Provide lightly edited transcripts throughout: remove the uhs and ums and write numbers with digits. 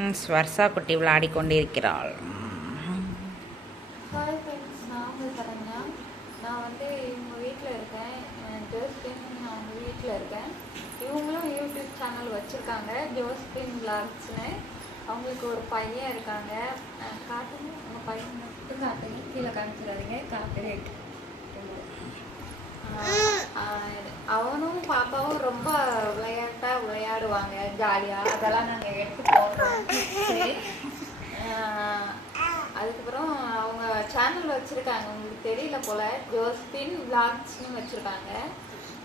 Friends, Varsha குட்டி விளையாடி கொண்டிருக்கிறாள். ஹாய் ஃப்ரெண்ட்ஸ், நான் உங்கள் சரண்யா. நான் இவங்க வீட்டில் இருக்கேன். ஜோஸ்பின் அவங்க வீட்டில் இருக்கேன். இவங்களும் யூடியூப் சேனல் வச்சுருக்காங்க, ஜோஸ்பின் விளாக்ஸ்னு. அவங்களுக்கு ஒரு பையன் இருக்காங்க. காட்டுங்க, அவங்க பையன் மட்டும் காட்டுங்க, கீழே காமிச்சிடாதீங்க, காப்பிரைட். அவனும் பாப்பாவும் ரொம்ப விளையாட்டாக விளையாடுவாங்க, ஜாலியாக. அதெல்லாம் நாங்கள் எடுத்து போடுறோம். சரி, அதுக்கப்புறம் அவங்க சேனல் வச்சுருக்காங்க, உங்களுக்கு தெரியல போல், ஜோஸ்பின் விளாக்ஸ்னு வச்சுருக்காங்க.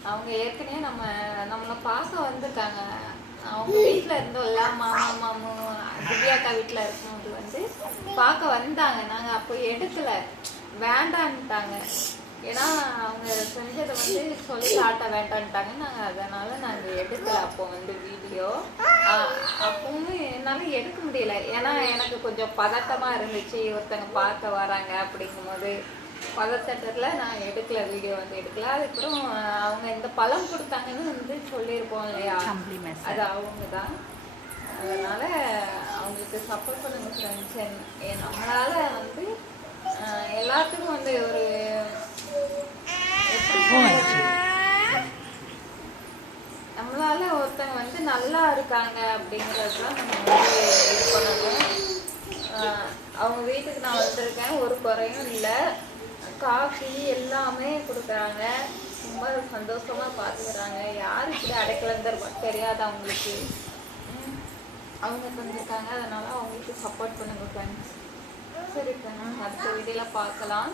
அவங்க ஏற்கனவே நம்மளை பார்க்க வந்திருக்காங்க. அவங்க வீட்டில் இருந்தோம்ல, மாமா மாமு திவ்யாக்கா வீட்டில் இருக்கும்போது பார்க்க வந்தாங்க. நாங்கள் அப்போ எடுக்கலை, வேண்டான்ட்டாங்க. ஏன்னா அவங்க செஞ்சதை சொல்லி காட்ட வேண்டான்ட்டாங்க. அதனால் எடுக்கலை அப்போ வீடியோ. அப்பவும் என்னால் எடுக்க முடியல, ஏன்னா எனக்கு கொஞ்சம் பதட்டமாக இருந்துச்சு. ஒருத்தங்க பார்க்க வராங்க அப்படிங்கும்போது பதட்டத்தில் நான் எடுக்கலை, வீடியோ எடுக்கல. அதுக்கப்புறம் அவங்க இந்த பழம் கொடுத்தாங்கன்னு சொல்லியிருப்போம் இல்லையா, அது அவங்க தான். அதனால் அவங்களுக்கு சப்போர்ட் பண்ணுங்க ஃப்ரெண்ட்ஸ். நம்மளால் எல்லாத்துக்கும் ஒரு நம்மளால ஒருத்தங்க நல்லா இருக்காங்க அப்படிங்கிறது தான் நம்ம இது பண்ணணும். அவங்க வீட்டுக்கு நான் வந்திருக்கேன், ஒரு குறையும் இல்லை. காஃபி எல்லாமே கொடுக்குறாங்க, ரொம்ப சந்தோஷமா பார்த்துக்கிறாங்க. யார் இப்படி அடைக்கலங்கிற தெரியாது அவங்களுக்கு. அவங்க தந்திருக்காங்க, அதனால அவங்களுக்கு சப்போர்ட் பண்ணுங்க ஃப்ரெண்ட்ஸ். சரி ஃப்ரெண்ட்ஸ், அடுத்த வீடியோல பார்க்கலாம்.